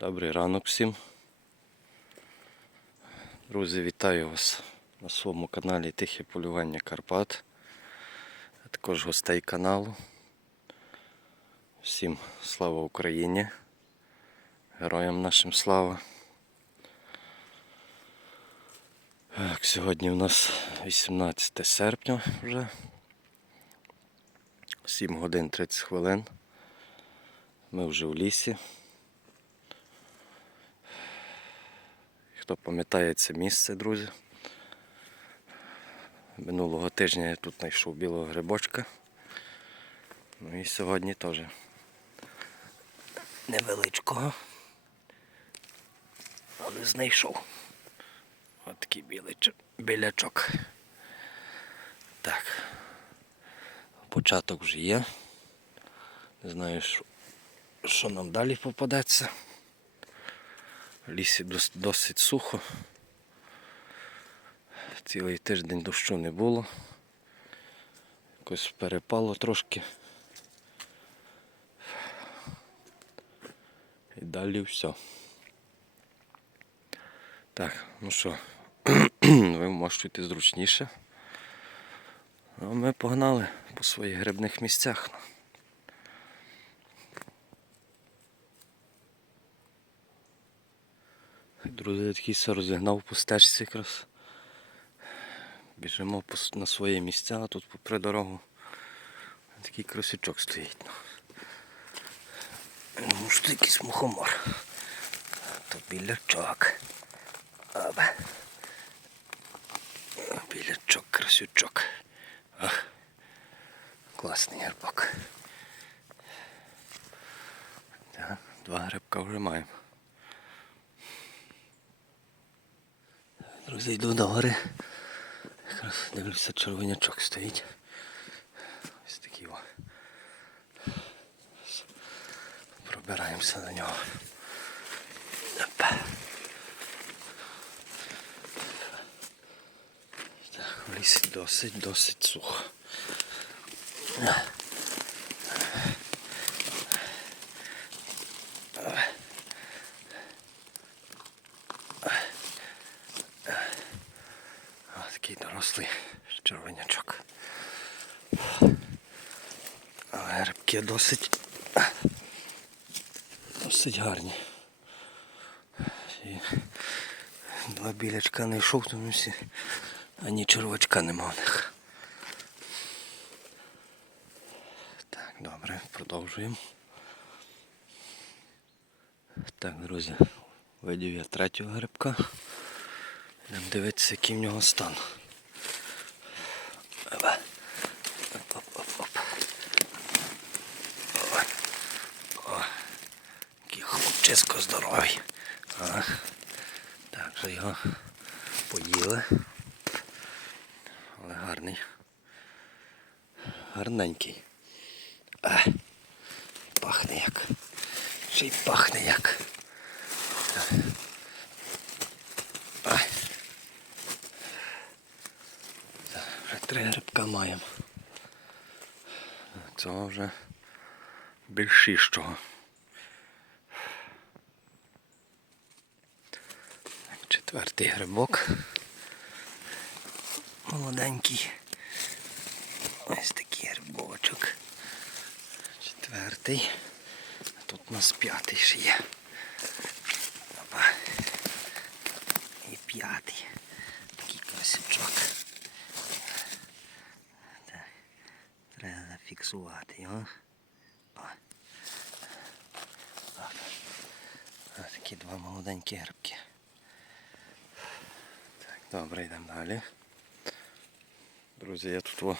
Добрий ранок всім. Друзі, вітаю вас на своєму каналі Тихе полювання Карпат, а також гостей каналу. Всім слава Україні! Героям нашим слава! Так, сьогодні у нас 18 серпня вже. 7 годин 30 хвилин. Ми вже в лісі. Хто пам'ятає це місце, друзі. Минулого тижня я тут знайшов білого грибочка. Ну і сьогодні теж невеличкого. Але знайшов. Ось такий білячок. Так. Початок вже є. Не знаю, що нам далі попадеться. Лісі досить сухо. Цілий тиждень дощу не було. Якось перепало трошки. І далі все. Так, ну що, ви можете зручніше. А ми погнали по своїх грибних місцях. Друзі, такий розігнав по стежці якраз. Біжимо на свої місця, а тут попри дорогу такий кросячок стоїть. Ну, ну що якийсь мухомор. То білячок. Оба. Білячок, красючок. Ах. Класний гербок. Два грибка вже маємо. Друзі, йду до гори. Якраз дивлюся, червонячок стоїть. Ось такий о. Пробираємося до нього. Так, в лісі досить, досить сухо. Ось такий дорослий червонячок. Але грибки досить досить гарні. Два білячка не йшов, тому всі ані червачка нема в них. Так, добре, продовжуємо. Так, друзі, видів я третього грибка. Йдемо дивитися, який в нього стан. Опа. Оп-оп-оп-оп. О. О. Який здоровий. А. Так, вже його поїли. Але гарний. Гарненький. А. Пахне як. Ще й пахне як. Так, Вже три грибка маємо. Цього вже більшіщого. Так, Четвертий грибок. Молоденький. Ось такий грибочок. Четвертий. Тут у нас п'ятий ще є. Опа. І п'ятий. Такий красивчок. Так. Треба зафіксувати його. О. Ось такі два молоденькі грибки. Добре, йдемо далі. Друзі, я тут о,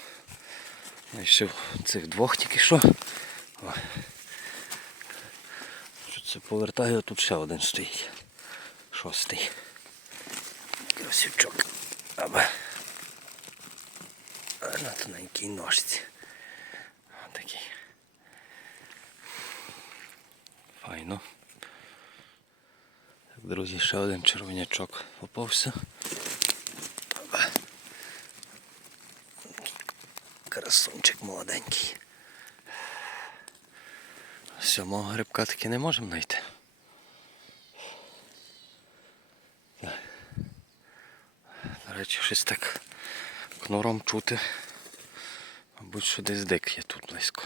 знайшов цих двох тільки що. О. Що це повертаю, а тут ще один стоїть. Шостий. Красючок. Аба. На тоненькій ножці. Отакий. Файно. Друзі, ще один червонячок попався. Красунчик молоденький. Сьомого грибка таки не можемо знайти. До речі, щось так кнуром чути. Мабуть, що десь дик є тут близько.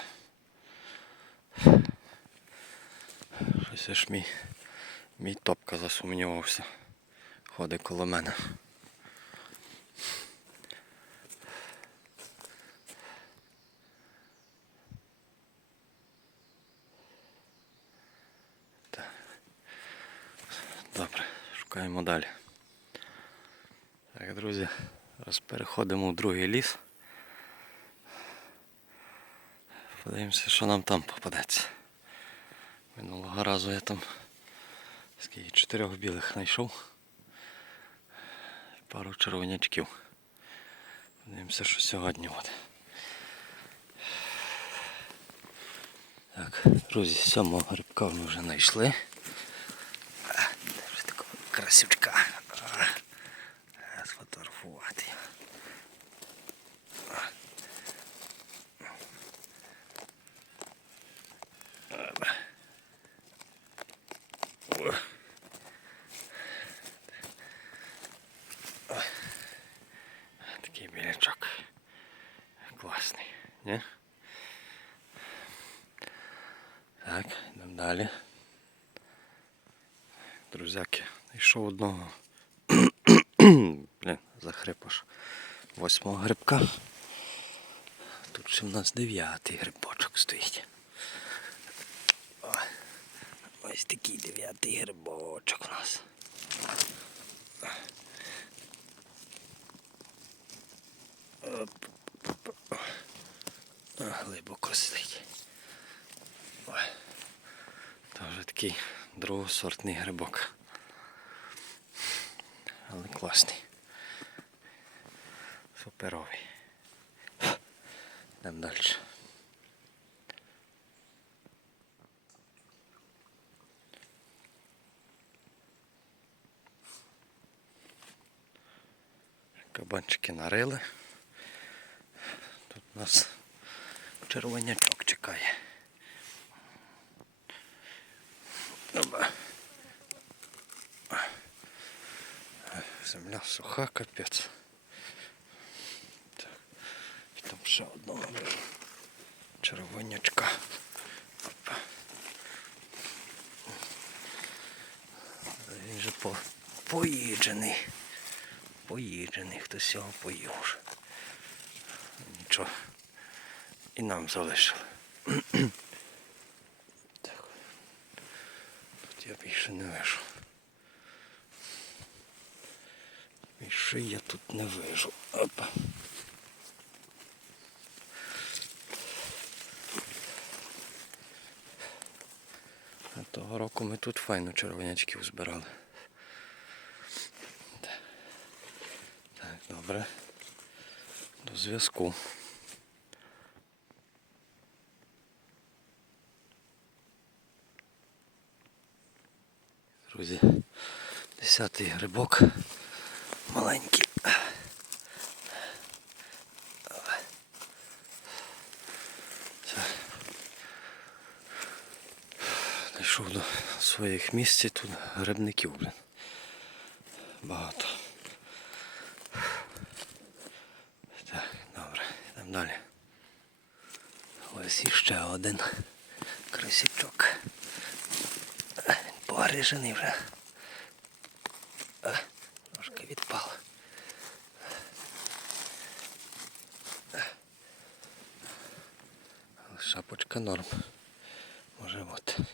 Щось аж мій, мій топка засумнівався. Ходить коло мене. Шукаємо далі. Так, друзі, зараз переходимо в другий ліс. Подивимося, що нам там попадеться. Минулого разу я там скільки чотирьох білих знайшов. Пару червонячків. Подивимося, що сьогодні буде. Так, друзі, сьомого грибка ми вже знайшли. А, де вже красивчика. А, а, Сфотографувати. його. О. Ой. Такий білячок. Класний, ні? Так, йдемо далі. Друзяки, знайшов одного. Блін, захрип аж восьмого грибка. Тут ще в нас дев'ятий грибочок стоїть. Ось такий дев'ятий грибочок у нас. Оп, оп, оп. А, Глибоко сидить. Це вже такий другосортний грибок. Але класний. Суперовий. Йдемо далі. Кабанчики нарили. Тут нас червонячок чекає. Оба. Земля суха, капець. Так. І там ще одного червонячка. Він же по... поїджений. Поїджений, хтось його поїв вже. Нічого. І нам залишили. так. Тут я більше не вижу. Більше я тут не вижу. Опа. Того року ми тут файно червонячків збирали. Так, добре. До зв'язку. Друзі, десятий грибок. Маленький. Все. Дійшов до своїх місць, тут грибників, блін. Багато. Так, добре, йдемо далі. Ось іще один крисячок. Він погрижений вже. Трошки відпав. Шапочка норм. Може бути.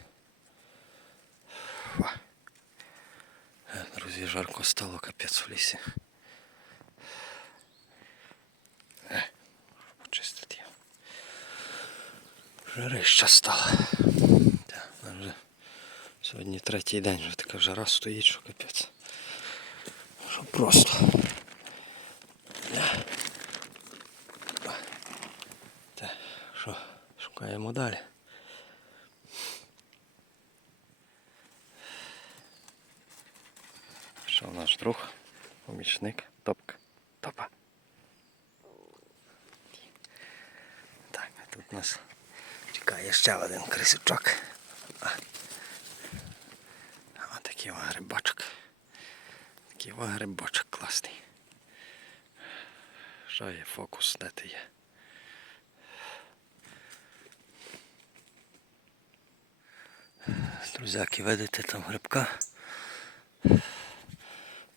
Фу. Е, Друзі, жарко стало капець в лісі. Е, Почистити його. Жарища стало. Так, вже Сьогодні третій день вже така жара стоїть, що капець. Що просто. Так, що, шукаємо далі. Що наш друг, помічник, топка. Топа. Так, а тут у нас чекає ще один крисючок. А такий грибочок. Такий грибочок класний. Що є фокус, де ти є? Друзяки, видите там грибка.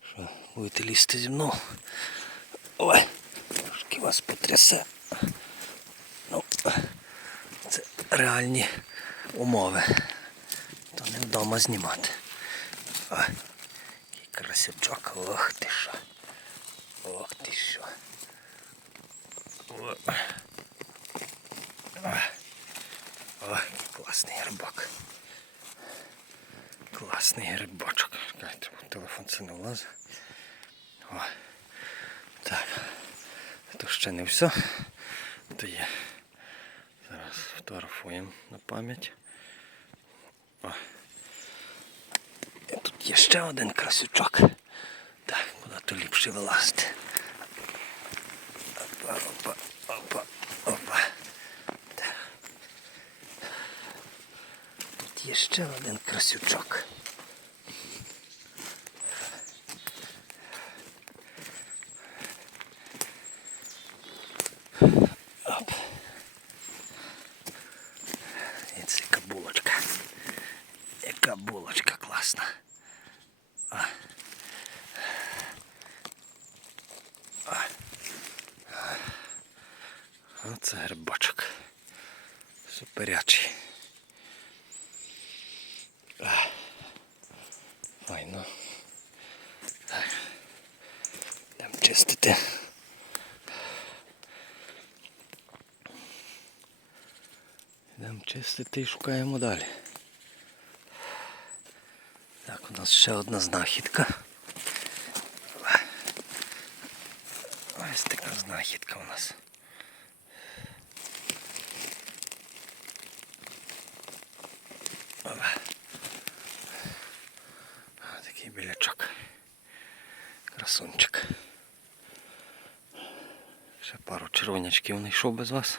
Що, будете лізти зі мною? Ой, трошки вас потрясе. Ну, реальні умови. То не вдома знімати. Ой, який красивчок. Ох ти що. Ох ти що. О. Ой, класний грибок. Класний грибочок. Телефон це не влазить. О. Так. То ще не все. То є. Фотографуємо на пам'ять. І тут є ще один красючок. Так, куди то ліпше вилазити. Опа, опа, опа, опа. Так. Тут є ще один красючок. Оп. І це яка булочка. Яка булочка класна. А. А. Оце грибочок. Суперячий. Файно. Так. Йдемо чистити. Йдемо чистити і шукаємо далі. Так, у нас ще одна знахідка. Ось така знахідка у нас. Опа. Ось Такий білячок. Красунчик. Ще пару червонячків знайшов без вас.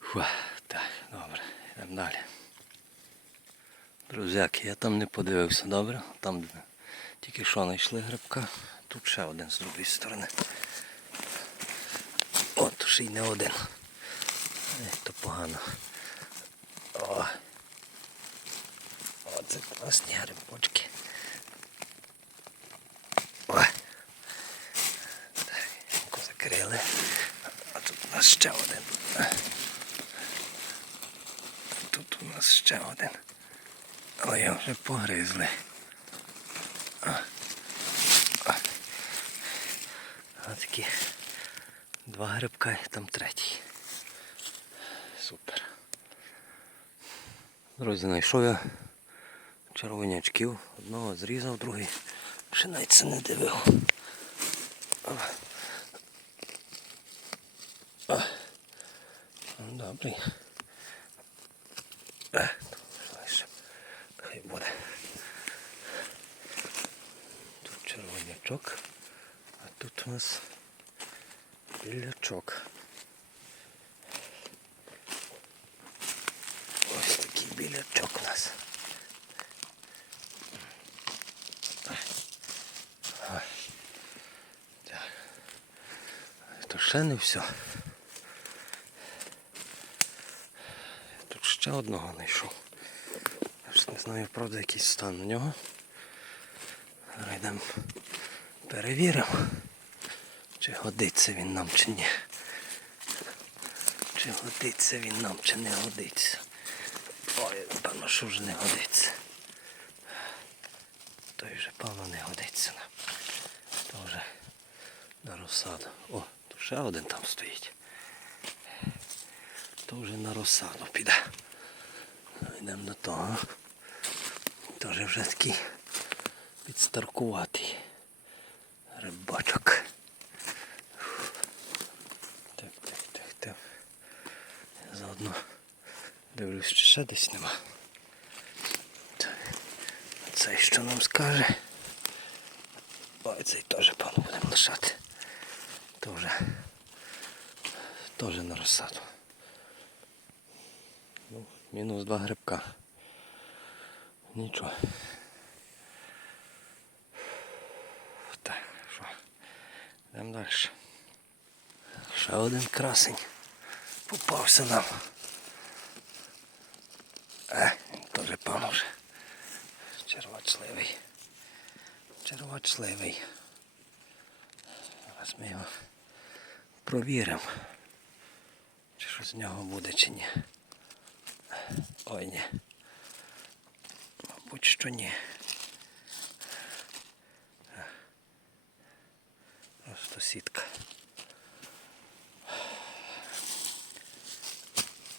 Фу, так, добре, йдемо далі. Друзяки, я там не подивився, добре? Там тільки що знайшли грибка. Тут ще один з другої сторони. О, то ще й не один. Е, то погано. О. О, це класні грибочки. О. Так, яку закрили. А тут у нас ще один. Тут у нас ще один. Але його вже погризли. А такі два грибка і там третій. Супер. Друзі, знайшов я червонячків. Одного зрізав, другий ще навіть це не дивив. Добрий. Хай буде. Тут червонячок, а тут у нас білячок. Ось такий білячок у нас. Так. То ще не все. Ще одного знайшов. Я ж не знаю, правда, якийсь стан у нього. Йдемо перевіримо, чи годиться він нам чи ні. Чи годиться він нам, чи не годиться. Ой, певно, що вже не годиться. Той вже, певно, не годиться нам. То вже на розсаду. О, тут ще один там стоїть. То вже на розсаду піде. Йдемо до того. Теж вже такий підстаркуватий рибачок. Так, так, так, так. Заодно дивлюсь, чи ще десь нема. Цей що нам скаже? Ой, цей теж певно будемо лишати. То вже теж на розсаду. Ну, мінус два грибка. Нічого. Так, що? Йдемо далі. Ще один красень. Попався нам. Е, він теж пан уже. Червачливий. Червачливий. Зараз ми його провіримо. Чи що з нього буде, чи ні. Ой, ні. Мабуть, що ні. Просто сітка.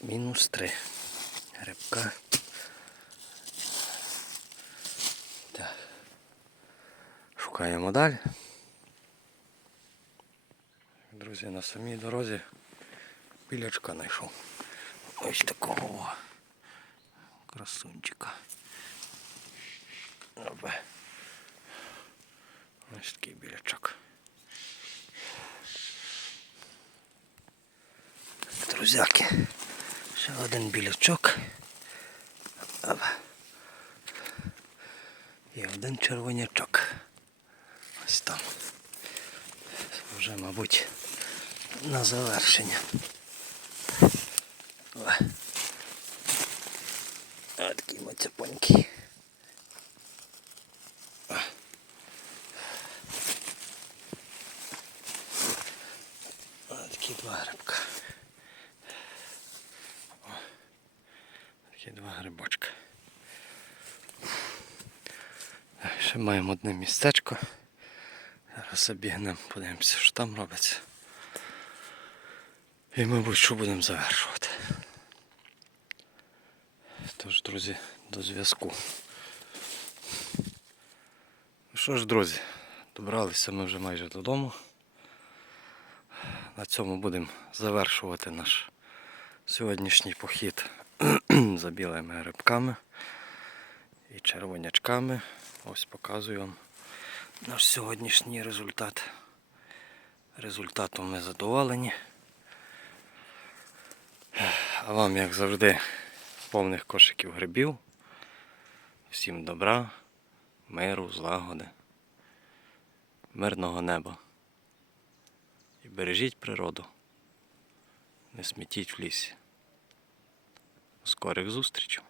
Мінус три. Грибка. Так. Шукаємо далі. Друзі, на самій дорозі білячка знайшов. Ось такого о, красунчика. Опа. Ось такий білячок. Друзяки, ще один білячок. Опа. І один червонячок. Ось там. Вже, мабуть, на завершення. Ось такий мацяпонький. О. Ось такі два грибка. Такі два грибочка. Ще маємо одне містечко. Зараз обігнемо, подивимося, що там робиться. І, мабуть, що будемо завершувати. Тож, друзі, до зв'язку. Ну що ж, друзі, добралися ми вже майже додому. На цьому будемо завершувати наш сьогоднішній похід за білими грибками і червонячками. Ось показую вам наш сьогоднішній результат. Результатом ми задоволені. А вам, як завжди, повних кошиків грибів. Всім добра, миру, злагоди, мирного неба. І бережіть природу. Не смітіть в лісі. Скорих зустрічей!